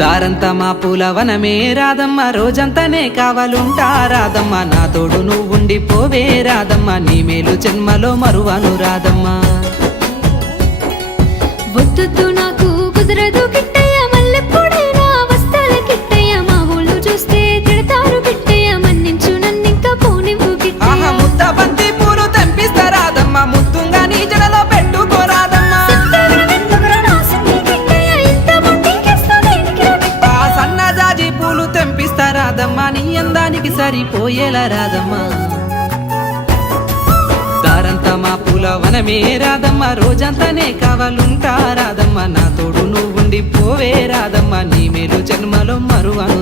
దారంతా మా పూలవనమే రాదమ్మ, రోజంతానే కావాలుంటా రాదమ్మ, నా తోడు నువ్వుండిపోవే రాదమ్మ, నీ మేలు జన్మలో మరువను రాదమ్మ. వద్దు నాకు కుదరదు కిట్టయ్య, మల్లెప్పుడైనా వస్తాల కిట్టయ్య, మా ఊళ్ళు చూస్తే తిడతారు కిట్టయ్య, మన్నించు నన్నింకా పోనివ్వు కిట్టయ్య. ముద్ద బంతి పూలు తెంపిస్తా రాదమ్మ, ముద్దుగా నీ జడలో పెట్టుకోరాదమ్మ. సన్నజాజి పూలు తెంపిస్తా రాదమ్మ, నీ అందానికి సరిపోయేలా రాదమ్మ. దారంతా మా పూలవనమే రాదమ్మ, రోజంతానే కావాలుంటా రాదమ్మ, నా తోడు నువ్వుండిపోవే రాదమ్మ, నీ మేలు జన్మలో మరువను